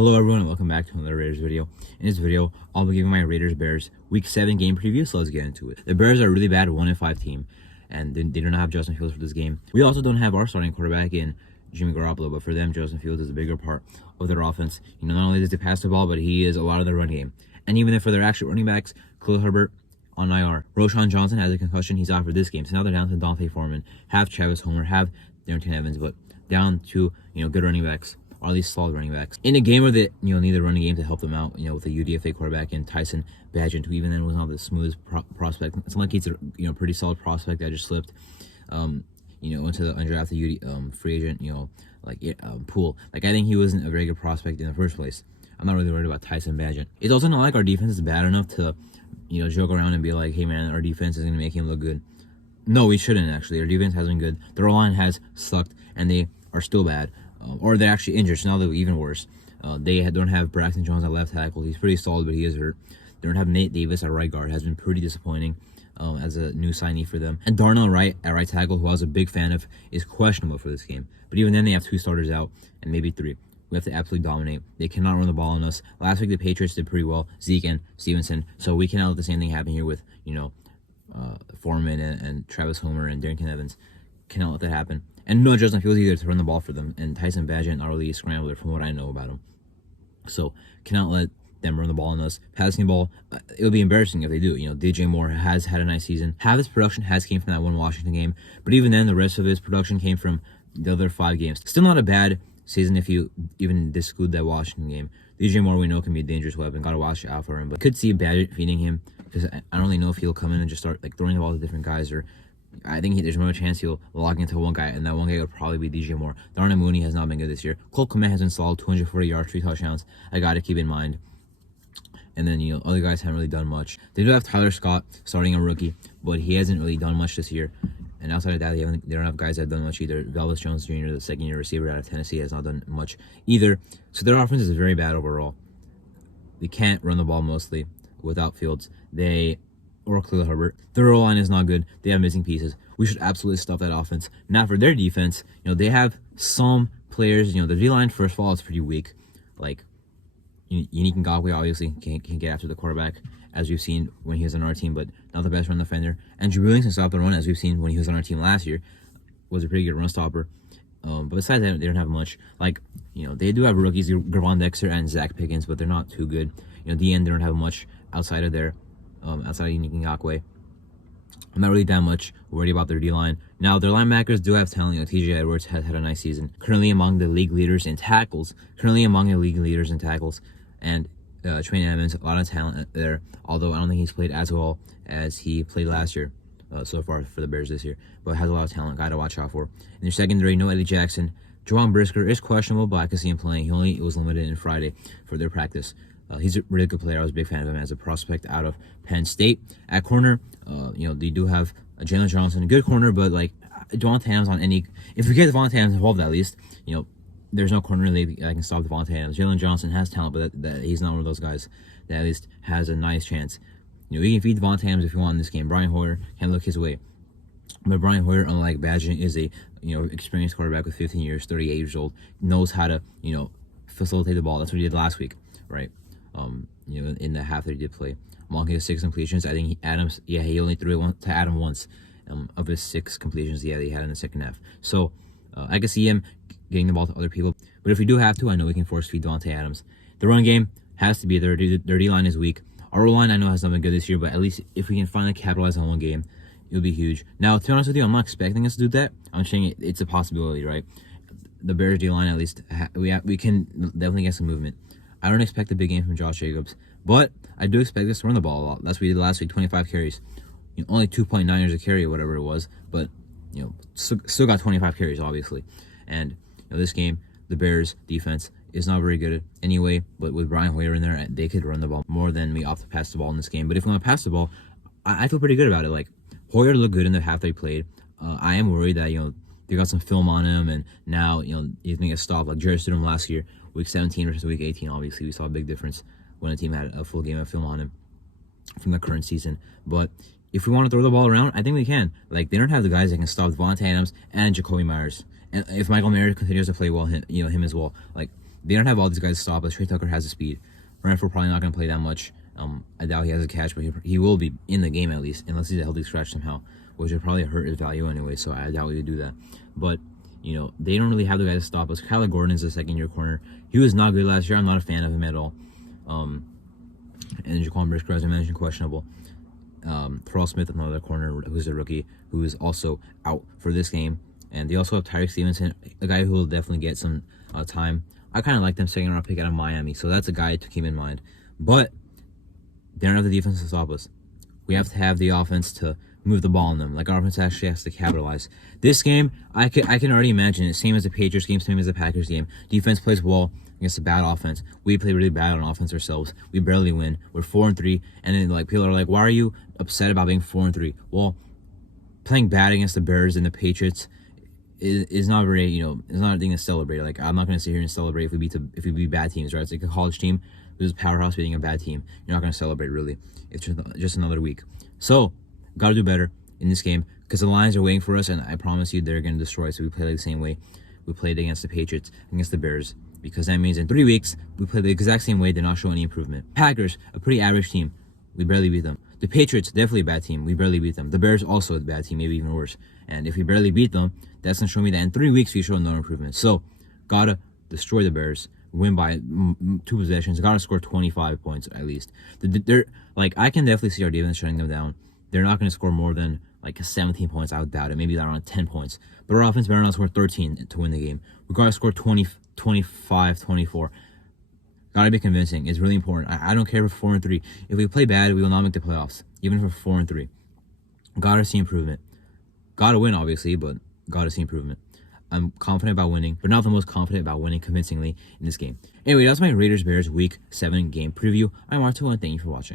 Hello everyone and welcome back to another Raiders video. In this video, I'll be giving my Raiders-Bears Week 7 game preview, so let's get into it. The Bears are a really bad 1-5 team, and they do not have Justin Fields for this game. We also don't have our starting quarterback in Jimmy Garoppolo, but for them, Justin Fields is a bigger part of their offense. Not only does he pass the ball, but he is a lot of the run game. And even if for their actual running backs, Khalil Herbert on IR. Roschon Johnson has a concussion, he's out for this game. So now they're down to Dante Foreman, have Travis Homer, have Darrynton Evans, but down to, good running backs. Or at least solid running backs. In a game where they need a running game to help them out, with a UDFA quarterback and Tyson Bagent, who even then was not the smoothest prospect. It's not like he's a pretty solid prospect that just slipped, into the undrafted free agent, pool. I think he wasn't a very good prospect in the first place. I'm not really worried about Tyson Bagent. It's also not like our defense is bad enough to, joke around and be like, hey man, our defense is gonna make him look good. No, we shouldn't actually. Our defense has been good. Their O-line has sucked, and they are still bad. Or they're actually injured, so now they're even worse. They don't have Braxton Jones at left tackle. He's pretty solid, but he is hurt. They don't have Nate Davis at right guard. Has been pretty disappointing as a new signee for them. And Darnell Wright at right tackle, who I was a big fan of, is questionable for this game. But even then, they have 2 starters out, and maybe 3. We have to absolutely dominate. They cannot run the ball on us. Last week, the Patriots did pretty well, Zeke and Stevenson. So we cannot let the same thing happen here with, Foreman and Travis Homer and Darrynton Evans. Cannot let that happen. And no Justin Fields either to run the ball for them. And Tyson Bagent not really a scrambler from what I know about him. So cannot let them run the ball on us. Passing the ball, it would be embarrassing if they do. DJ Moore has had a nice season. Half his production has came from that one Washington game. But even then, the rest of his production came from the other 5 games. Still not a bad season if you even exclude that Washington game. DJ Moore we know can be a dangerous weapon. Got to watch out for him. But could see Bagent feeding him. Because I don't really know if he'll come in and just start throwing the ball to different guys, or I think there's more chance he'll log into one guy, and that one guy would probably be DJ Moore. Darnell Mooney has not been good this year. Cole Kmet has been solid, 240 yards, 3 touchdowns. I got to keep in mind. And then, other guys haven't really done much. They do have Tyler Scott starting a rookie, but he hasn't really done much this year. And outside of that, they don't have guys that have done much either. Velvis Jones Jr., the second-year receiver out of Tennessee, has not done much either. So their offense is very bad overall. They can't run the ball mostly without Fields. Or Khalil Herbert. Their O-line is not good. They have missing pieces. We should absolutely stuff that offense. Now for their defense, they have some players. The D-line, first of all, is pretty weak. Unique Ngakoue obviously can get after the quarterback, as we've seen when he was on our team, but not the best run defender. Andrew Williams can stop the run, as we've seen when he was on our team last year. Was a pretty good run stopper. But besides that, they don't have much. They do have rookies, Gervon Dexter and Zach Pickens, but they're not too good. The end, they don't have much outside of their outside of Unique Ngakoue. I'm not really that much worried about their D-line. Now, their linebackers do have talent. TJ Edwards has had a nice season. Currently among the league leaders in tackles. And Tremaine Edmonds, a lot of talent there. Although I don't think he's played as well as he played last year so far for the Bears this year. But has a lot of talent. Got to watch out for. In their secondary, no Eddie Jackson. Jawan Brisker is questionable, but I can see him playing. He only was limited in Friday for their practice. He's a really good player. I was a big fan of him as a prospect out of Penn State. At corner, they do have Jalen Johnson, a good corner, but Davante Adams on any. If we get Davante Adams involved, at least, there's no corner that can stop Davante Adams. Jalen Johnson has talent, but he's not one of those guys that at least has a nice chance. You can feed Davante Adams if you want in this game. Brian Hoyer can look his way. But Brian Hoyer, unlike Bagent, is a experienced quarterback with 15 years, 38 years old, knows how to facilitate the ball. That's what he did last week, right? In the half that he did play. Among his 6 completions, I think he only threw it to Adam once of his 6 completions that he had in the second half. So I can see him getting the ball to other people. But if we do have to, I know we can force feed Davante Adams. The run game has to be there. Their D-line is weak. Our O-line, I know, has not been good this year, but at least if we can finally capitalize on one game, it'll be huge. Now, to be honest with you, I'm not expecting us to do that. I'm saying it's a possibility, right? The Bears D-line, at least, we can definitely get some movement. I don't expect a big game from Josh Jacobs, but I do expect us to run the ball a lot. That's what we did last week, 25 carries. Only 2.9 yards a carry or whatever it was, but, still got 25 carries, obviously. And, this game, the Bears defense is not very good anyway, but with Brian Hoyer in there, they could run the ball more than we opt to pass the ball in this game. But if we want to pass the ball, I feel pretty good about it. Hoyer looked good in the half that he played. I am worried that, they got some film on him, and now, he's going to get stopped like Jarrett Stidham last year. Week 17 versus Week 18, obviously, we saw a big difference when a team had a full game of film on him from the current season. But if we want to throw the ball around, I think we can. They don't have the guys that can stop Davante Adams and Jacoby Myers. And if Michael Mayer continues to play well, him as well. They don't have all these guys to stop us. Trey Tucker has the speed. Renfro probably not going to play that much. I doubt he has a catch, but he will be in the game at least, unless he's a healthy scratch somehow, which would probably hurt his value anyway, so I doubt we would do that. But, you know, they don't really have the guys to stop us. Kyler Gordon is a second-year corner. He was not good last year. I'm not a fan of him at all. And Jaquan Brisker, as I mentioned, questionable. Terrell Smith, another corner who's a rookie, who is also out for this game. And they also have Tyreek Stevenson, a guy who will definitely get some time. I kind of like them second-round pick out of Miami, so that's a guy to keep in mind. But they don't have the defense to stop us. We have to have the offense to move the ball on them. Like, our offense actually has to capitalize. This game, I can already imagine it. Same as the Patriots game, same as the Packers game. Defense plays well against a bad offense. We play really bad on offense ourselves. We barely win. We're 4-3, and then like people are like, "Why are you upset about being 4-3?" Well, playing bad against the Bears and the Patriots is not very, you know, it's not a thing to celebrate. Like, I'm not gonna sit here and celebrate if we beat bad teams, right? It's like a college team who's a powerhouse beating a bad team. You're not gonna celebrate really. It's just another week. So, gotta do better in this game because the Lions are waiting for us, and I promise you they're gonna destroy us. So we play like the same way we played against the Patriots, against the Bears, because that means in 3 weeks we play the exact same way. They're not showing any improvement. Packers, a pretty average team. We barely beat them. The Patriots, definitely a bad team. We barely beat them. The Bears, also a bad team, maybe even worse. And if we barely beat them, that's going to show me that in 3 weeks we show no improvement. So, gotta destroy the Bears, win by 2 possessions, gotta score 25 points at least. They're like, I can definitely see our defense shutting them down. They're not going to score more than like 17 points. I would doubt it. Maybe around 10 points. But our offense better not score 13 to win the game. We gotta score 20, 25, 24. Gotta be convincing. It's really important. I don't care if we're 4-3. If we play bad, we will not make the playoffs. Even if we're 4-3. Gotta see improvement. Gotta win, obviously, but gotta see improvement. I'm confident about winning, but not the most confident about winning convincingly in this game. Anyway, that's my Raiders-Bears Week 7 game preview. I'm Arto, and thank you for watching.